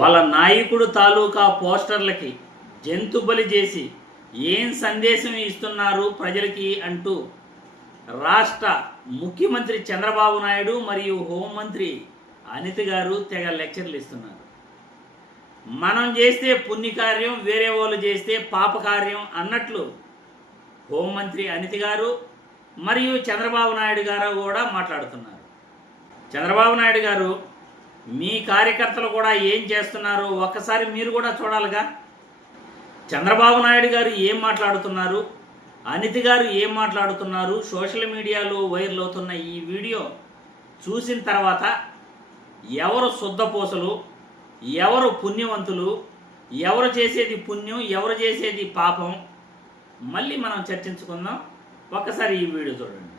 వాళ్ళ నాయకుడు తాలూకా పోస్టర్లకి జంతు బలి చేసి ఏం సందేశం ఇస్తున్నారు ప్రజలకి అంటూ రాష్ట్ర ముఖ్యమంత్రి చంద్రబాబు నాయుడు మరియు హోంమంత్రి అనిత గారు తెగ లెక్చర్లు ఇస్తున్నారు. మనం చేస్తే పుణ్యకార్యం, వేరే వాళ్ళు చేస్తే పాపకార్యం అన్నట్లు హోంమంత్రి అనిత గారు మరియు చంద్రబాబు నాయుడు గారు కూడా మాట్లాడుతున్నారు. చంద్రబాబు నాయుడు గారు మీ కార్యకర్తలు కూడా ఏం చేస్తున్నారో ఒక్కసారి మీరు కూడా చూడాలిగా. చంద్రబాబు నాయుడు గారు ఏం మాట్లాడుతున్నారు, అనిత గారు ఏం మాట్లాడుతున్నారు, సోషల్ మీడియాలో వైరల్ అవుతున్న ఈ వీడియో చూసిన తర్వాత ఎవరు శుద్ధపూసలు, ఎవరు పుణ్యవంతులు, ఎవరు చేసేది పుణ్యం, ఎవరు చేసేది పాపం మళ్ళీ మనం చర్చించుకుందాం. ఒక్కసారి ఈ వీడియో చూడండి.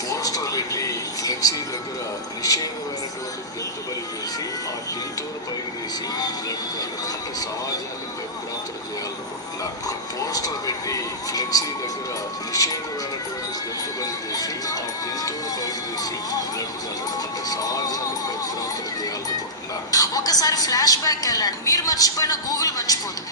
పోస్టర్ పెట్టి ఫ్లెక్సీ దగ్గర నిషేధమైనటువంటి జంతు బలి చేసి ఆ జంతువును పైకి తీసి అంటే సమాజాన్ని భయభ్రాంతులు చేయాలనుకుంటున్నారు. పోస్టర్ పెట్టి ఫ్లెక్సీ దగ్గర నిషేధమైనటువంటి జంతు బలి చేసి ఆ జంతువును పైకి తీసి అంటే సమాజాన్ని భయభ్రాంతులు చేయాలనుకుంటున్నారు. ఒకసారి ఫ్లాష్ బ్యాక్ వెళ్ళాడు. మీరు మర్చిపోయిన గూగుల్ మర్చిపోదు.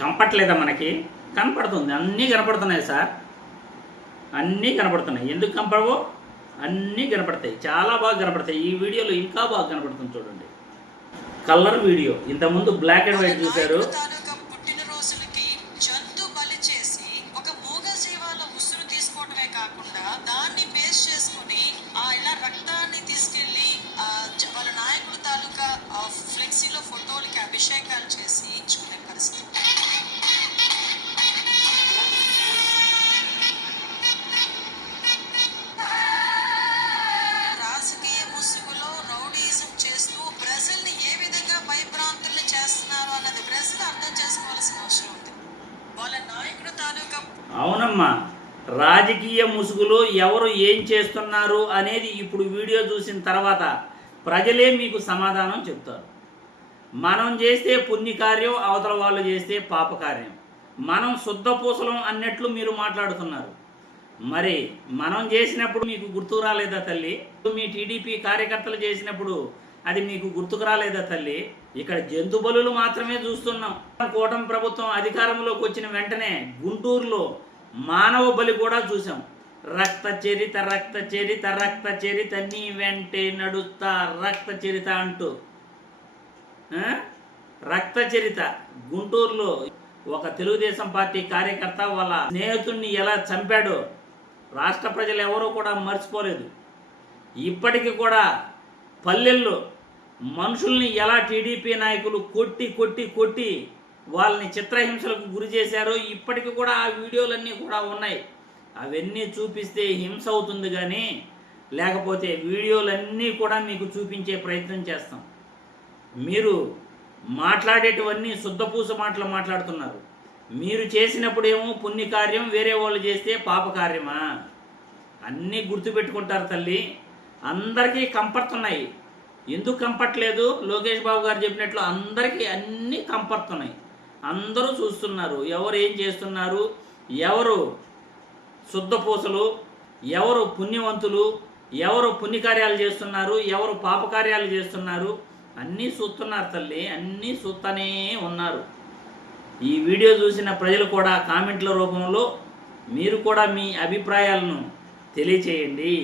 కంపట్లేదా మనకి? కనపడుతుంది, అన్నీ కనపడుతున్నాయి సార్, అన్నీ కనపడుతున్నాయి. ఎందుకు కనపడవో? అన్నీ కనపడతాయి, చాలా బాగా కనపడతాయి. ఈ వీడియోలో ఇంకా బాగా కనపడుతుంది చూడండి. కలర్ వీడియో, ఇంతకుముందు బ్లాక్ అండ్ వైట్ చూశారు. పుట్టినరోజులకి జంతు బలి చేసి ఒక మూగ జీవాల ఉసురు తీసుకోవడమే కాకుండా దాన్ని బేస్ చేసుకుని ఇలా రక్తాన్ని తీసుకెళ్లి వాళ్ళ నాయకుడు తాలూకా ఫ్లెక్సీలో ఫోటోలకి అభిషేకాలు చేసి ఇచ్చుకునే పరిస్థితి. రాజకీయ ముసుగులో రౌడీజం చేస్తూ ప్రజల్ని ఏ విధంగా భయభ్రాంతుల్ని చేస్తున్నారు అన్నది ప్రజలు అర్థం చేసుకోవాల్సిన అవసరం ఉంది. వాళ్ళ నాయకుడు తాలూకా అవునమ్మా, రాజకీయ ముసుగులో ఎవరు ఏం చేస్తున్నారు అనేది ఇప్పుడు వీడియో చూసిన తర్వాత ప్రజలే మీకు సమాధానం చెప్తారు. మనం చేస్తే పుణ్యకార్యం, అవతల వాళ్ళు చేస్తే పాపకార్యం, మనం శుద్ధపూసలం అన్నట్లు మీరు మాట్లాడుతున్నారు. మరి మనం చేసినప్పుడు మీకు గుర్తుకు రాలేదా తల్లి? మీ టీడీపీ కార్యకర్తలు చేసినప్పుడు అది మీకు గుర్తుకు రాలేదా తల్లి? ఇక్కడ జంతు బలులు మాత్రమే చూస్తున్నాం. కూటమి ప్రభుత్వం అధికారంలోకి వచ్చిన వెంటనే గుంటూరులో మానవ బలి కూడా చూసాం. రక్త చరిత రక్త చరిత రక్త చరిత నీ వెంటే నడుస్తా రక్త చరిత అంటూ రక్త చరిత. గుంటూరులో ఒక తెలుగుదేశం పార్టీ కార్యకర్త వాళ్ళ స్నేహితుడిని ఎలా చంపాడో రాష్ట్ర ప్రజలు ఎవరూ కూడా మర్చిపోలేదు. ఇప్పటికీ కూడా పల్లెల్లో మనుషుల్ని ఎలా టీడీపీ నాయకులు కొట్టి కొట్టి కొట్టి వాళ్ళని చిత్రహింసలకు గురి చేశారో ఇప్పటికీ కూడా ఆ వీడియోలన్నీ కూడా ఉన్నాయి. అవన్నీ చూపిస్తే హింస అవుతుంది కానీ లేకపోతే వీడియోలన్నీ కూడా మీకు చూపించే ప్రయత్నం చేస్తాం. మీరు మాట్లాడేటివన్నీ శుద్ధపూస మాటలు మాట్లాడుతున్నారు. మీరు చేసినప్పుడేమో పుణ్యకార్యం, వేరే వాళ్ళు చేస్తే పాపకార్యమా? అన్నీ గుర్తుపెట్టుకుంటారు తల్లి. అందరికీ కంపడుతున్నాయి. ఎందుకు కంపట్లేదు? లోకేష్ బాబు గారు చెప్పినట్లు అందరికీ అన్నీ కంపడుతున్నాయి. అందరూ చూస్తున్నారు ఎవరు ఏం చేస్తున్నారు, ఎవరు శుద్ధపూసలు, ఎవరు పుణ్యవంతులు, ఎవరు పుణ్యకార్యాలు చేస్తున్నారు, ఎవరు పాపకార్యాలు చేస్తున్నారు అన్నీ చూస్తున్నారు తల్లి, అన్నీ చూస్తూనే ఉన్నారు. ఈ వీడియో చూసిన ప్రజలు కూడా కామెంట్ల రూపంలో మీరు కూడా మీ అభిప్రాయాలను తెలియచేయండి.